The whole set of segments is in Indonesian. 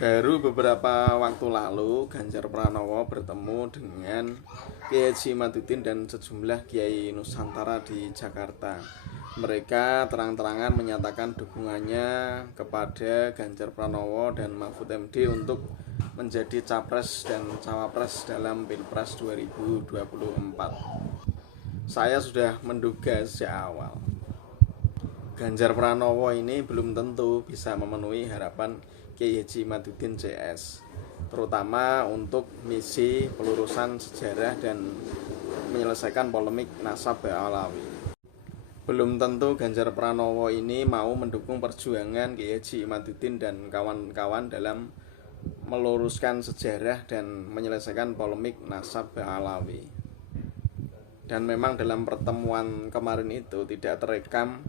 Baru beberapa waktu lalu Ganjar Pranowo bertemu dengan Kiai Haji Madudin dan sejumlah Kiai Nusantara di Jakarta. Mereka terang-terangan menyatakan dukungannya kepada Ganjar Pranowo dan Mahfud MD untuk menjadi Capres dan Cawapres dalam Pilpres 2024. Saya sudah menduga sejak awal Ganjar Pranowo ini belum tentu bisa memenuhi harapan Kiai Haji Madudin CS, terutama untuk misi pelurusan sejarah dan menyelesaikan polemik nasab Alawi. Belum tentu Ganjar Pranowo ini mau mendukung perjuangan Kiai Haji Madudin dan kawan-kawan dalam meluruskan sejarah dan menyelesaikan polemik nasab Alawi. Dan memang dalam pertemuan kemarin itu tidak terekam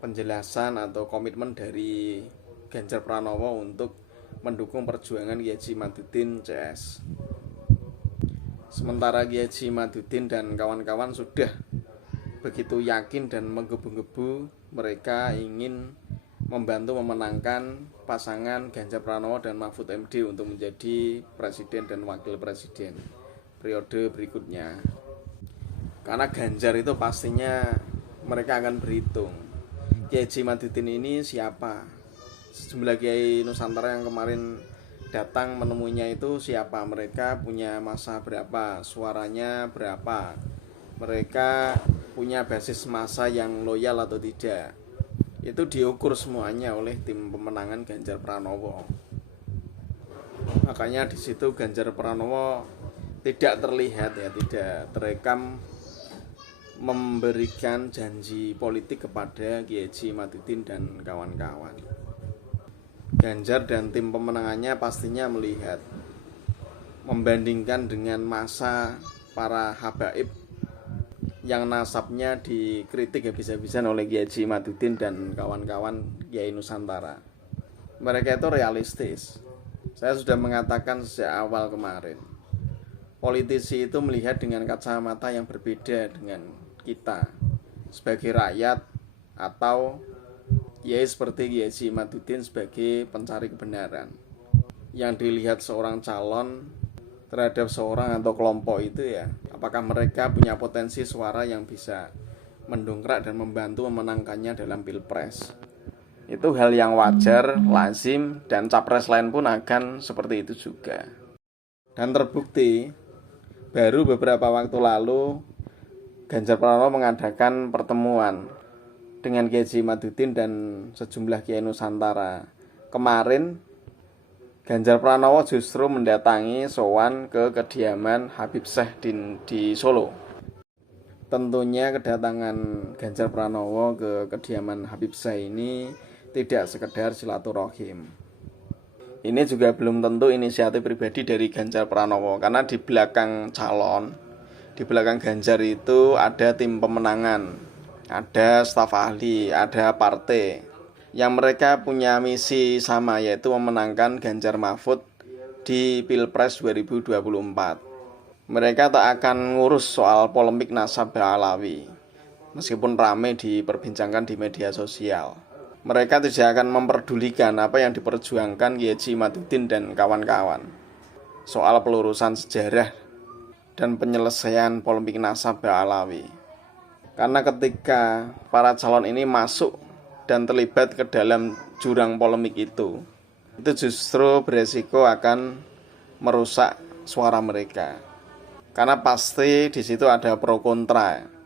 penjelasan atau komitmen dari Ganjar Pranowo untuk mendukung perjuangan Kiai Haji Madudin CS. Sementara Kiai Haji Madudin dan kawan-kawan sudah begitu yakin dan menggebu-gebu mereka ingin membantu memenangkan pasangan Ganjar Pranowo dan Mahfud MD untuk menjadi presiden dan wakil presiden periode berikutnya. Karena Ganjar itu pastinya mereka akan berhitung Kiai Haji Madudin ini siapa, sejumlah Kiai Nusantara yang kemarin datang menemuinya itu siapa, mereka punya massa berapa, suaranya berapa, mereka punya basis massa yang loyal atau tidak. Itu diukur semuanya oleh tim pemenangan Ganjar Pranowo. Makanya di situ Ganjar Pranowo tidak terlihat tidak terekam memberikan janji politik kepada Kiai Haji Madudin dan kawan-kawan. Ganjar dan tim pemenangannya pastinya melihat, membandingkan dengan masa para habaib yang nasabnya dikritik habis-habisan oleh Kiai Haji Madudin dan kawan-kawan Kiai Nusantara. Mereka itu realistis. Saya sudah mengatakan sejak awal kemarin, politisi itu melihat dengan kacamata yang berbeda dengan kita sebagai rakyat atau Kiai seperti Kiai Haji Madudin sebagai pencari kebenaran. Yang dilihat seorang calon terhadap seorang atau kelompok itu apakah mereka punya potensi suara yang bisa mendongkrak dan membantu memenangkannya dalam pilpres. Itu hal yang wajar, lazim, dan capres lain pun akan seperti itu juga. Dan terbukti baru beberapa waktu lalu Ganjar Pranowo mengadakan pertemuan dengan Kiai Haji Madudin dan sejumlah Kiai Nusantara. Kemarin Ganjar Pranowo justru mendatangi sowan ke kediaman Habib Syekh di Solo. Tentunya kedatangan Ganjar Pranowo ke kediaman Habib Syekh ini tidak sekedar silaturahim. Ini juga belum tentu inisiatif pribadi dari Ganjar Pranowo, karena di belakang calon, di belakang Ganjar itu ada tim pemenangan, ada staf ahli, ada partai yang mereka punya misi sama, yaitu memenangkan Ganjar Mahfud di Pilpres 2024. Mereka tak akan ngurus soal polemik nasab Alawi, meskipun ramai diperbincangkan di media sosial. Mereka tidak akan memperdulikan apa yang diperjuangkan Kiai Haji Madudin dan kawan-kawan soal pelurusan sejarah dan penyelesaian polemik nasab Alawi. Karena ketika para calon ini masuk dan terlibat ke dalam jurang polemik itu justru beresiko akan merusak suara mereka. Karena pasti di situ ada pro kontra.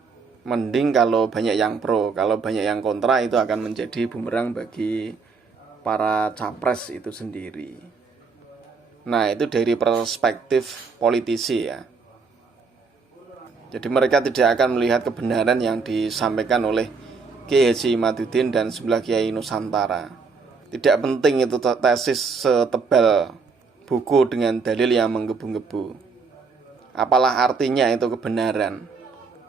Mending kalau banyak yang pro, kalau banyak yang kontra itu akan menjadi bumerang bagi para capres itu sendiri. Nah, itu dari perspektif politisi Jadi mereka tidak akan melihat kebenaran yang disampaikan oleh Kiai Haji Madudin dan sebelah Kiai Nusantara. Tidak penting itu tesis setebal buku dengan dalil yang menggebu-gebu. Apalah artinya itu kebenaran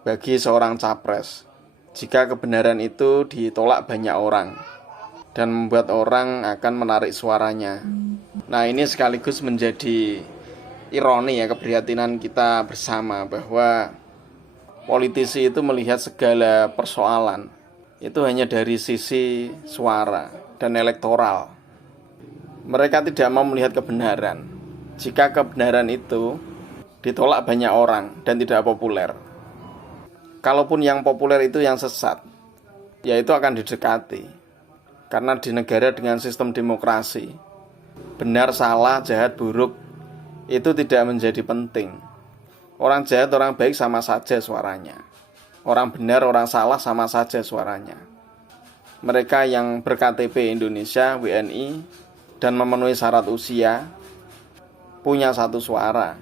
bagi seorang capres jika kebenaran itu ditolak banyak orang dan membuat orang akan menarik suaranya. Nah, ini sekaligus menjadi ironi keprihatinan kita bersama, bahwa politisi itu melihat segala persoalan itu hanya dari sisi suara dan elektoral. Mereka tidak mau melihat kebenaran. Jika kebenaran itu ditolak banyak orang dan tidak populer, kalaupun yang populer itu yang sesat, ya itu akan didekati. Karena di negara dengan sistem demokrasi, benar, salah, jahat, buruk itu tidak menjadi penting. Orang jahat, orang baik sama saja suaranya. Orang benar, orang salah sama saja suaranya. Mereka yang ber-KTP Indonesia, WNI, dan memenuhi syarat usia, punya satu suara,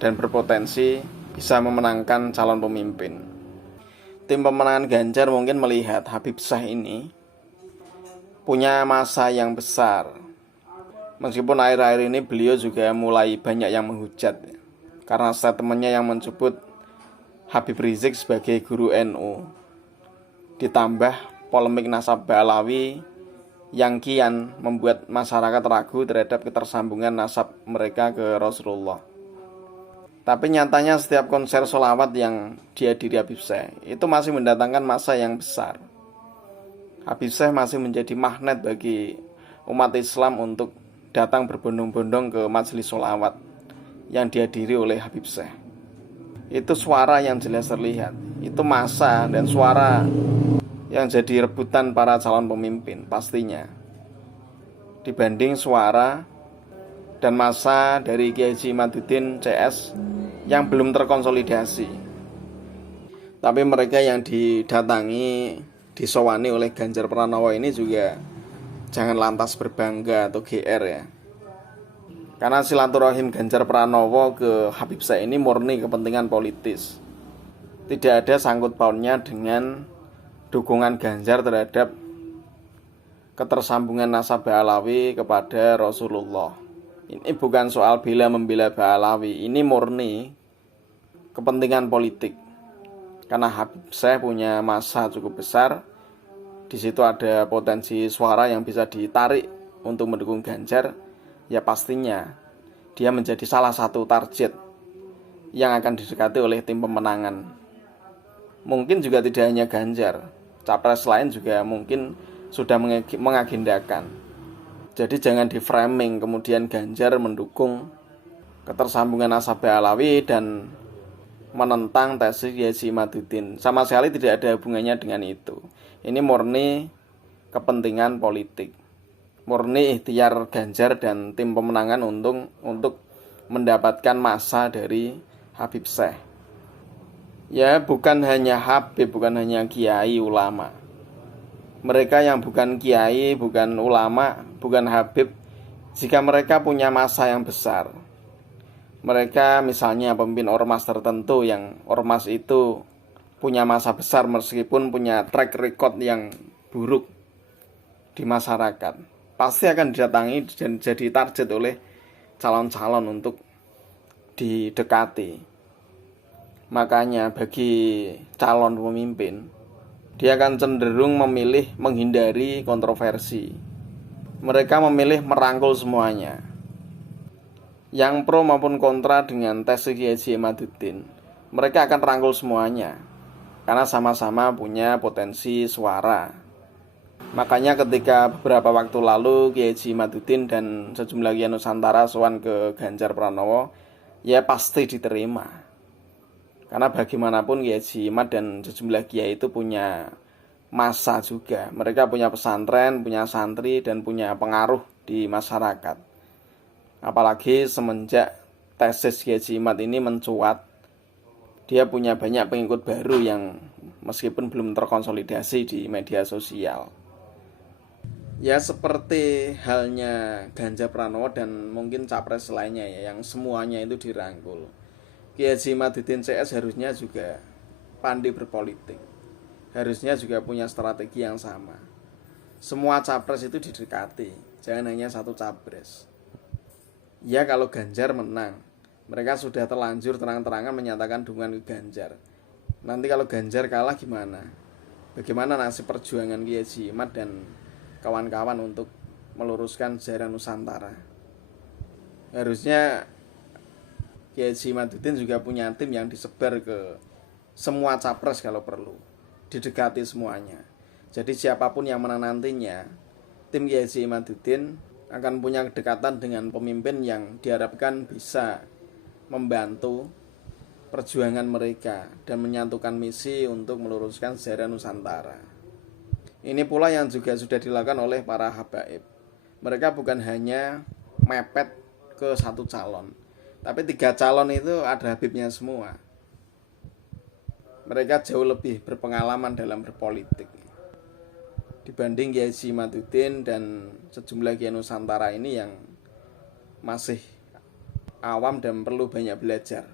dan berpotensi bisa memenangkan calon pemimpin. Tim pemenangan Ganjar mungkin melihat Habib Syekh ini punya masa yang besar. Meskipun akhir-akhir ini beliau juga mulai banyak yang menghujat, karena statementnya yang menyebut Habib Rizik sebagai guru NU, ditambah polemik nasab Ba'alawi yang kian membuat masyarakat ragu terhadap ketersambungan nasab mereka ke Rasulullah. Tapi nyatanya setiap konser sholawat yang dihadiri Habib Syekh itu masih mendatangkan massa yang besar. Habib Syekh masih menjadi magnet bagi umat Islam untuk datang berbondong-bondong ke majelis sholawat yang dihadiri oleh Habib Syekh. Itu suara yang jelas terlihat. Itu massa dan suara yang jadi rebutan para calon pemimpin pastinya, dibanding suara dan massa dari Kiai Haji Imaduddin CS yang belum terkonsolidasi. Tapi mereka yang didatangi, disowani oleh Ganjar Pranowo ini juga jangan lantas berbangga atau GR ya. Karena silaturahim Ganjar Pranowo ke Habib Syekh ini murni kepentingan politis. Tidak ada sangkut pautnya dengan dukungan Ganjar terhadap ketersambungan nasab Ba'alawi kepada Rasulullah. Ini bukan soal membela Ba'alawi, ini murni kepentingan politik. Karena Habib Syekh punya massa cukup besar, di situ ada potensi suara yang bisa ditarik untuk mendukung Ganjar. Ya pastinya dia menjadi salah satu target yang akan didekati oleh tim pemenangan. Mungkin juga tidak hanya Ganjar, capres lain juga mungkin sudah mengagendakan. Jadi jangan di framing kemudian Ganjar mendukung ketersambungan nasab Ba'alawi dan menentang tesis Kiai Haji Imaduddin. Sama sekali tidak ada hubungannya dengan itu. Ini murni kepentingan politik, murni ikhtiar Ganjar dan tim pemenangan untuk mendapatkan massa dari Habib Syekh. Ya bukan hanya Habib, bukan hanya kiai ulama. Mereka yang bukan kiai, bukan ulama, bukan Habib, jika mereka punya massa yang besar, mereka misalnya pemimpin ormas tertentu yang ormas itu punya massa besar meskipun punya track record yang buruk di masyarakat, pasti akan didatangi dan jadi target oleh calon-calon untuk didekati. Makanya bagi calon pemimpin, dia akan cenderung memilih menghindari kontroversi. Mereka memilih merangkul semuanya, yang pro maupun kontra dengan tesis Kiai Haji Imaduddin. Mereka akan rangkul semuanya, karena sama-sama punya potensi suara. Makanya ketika beberapa waktu lalu Kiai Haji Imaduddin dan sejumlah kiai Nusantara sowan ke Ganjar Pranowo, ya pasti diterima. Karena bagaimanapun Kiai Haji Imad dan sejumlah kiai itu punya massa juga. Mereka punya pesantren, punya santri, dan punya pengaruh di masyarakat. Apalagi semenjak tesis Kiai Haji Imad ini mencuat, dia punya banyak pengikut baru yang meskipun belum terkonsolidasi di media sosial. Ya seperti halnya Ganjar Pranowo dan mungkin capres lainnya ya, yang semuanya itu dirangkul. Kiai Haji Imaduddin CS harusnya juga pandai berpolitik, harusnya juga punya strategi yang sama. Semua capres itu didekati, jangan hanya satu capres. Ya kalau Ganjar menang, mereka sudah terlanjur terang-terangan menyatakan dukungan ke Ganjar. Nanti kalau Ganjar kalah gimana? Bagaimana nasib perjuangan Kiai Haji Imad dan kawan-kawan untuk meluruskan sejarah Nusantara? Harusnya Kiai Haji Imaduddin juga punya tim yang disebar ke semua capres kalau perlu, didekati semuanya. Jadi siapapun yang menang nantinya, tim Kiai Haji Imaduddin akan punya kedekatan dengan pemimpin yang diharapkan bisa membantu perjuangan mereka dan menyatukan misi untuk meluruskan sejarah Nusantara. Ini pula yang juga sudah dilakukan oleh para habaib. Mereka bukan hanya mepet ke satu calon, tapi 3 calon itu ada habibnya semua. Mereka jauh lebih berpengalaman dalam berpolitik dibanding Kiai Haji Imaduddin dan sejumlah Kiai Nusantara ini yang masih awam dan perlu banyak belajar.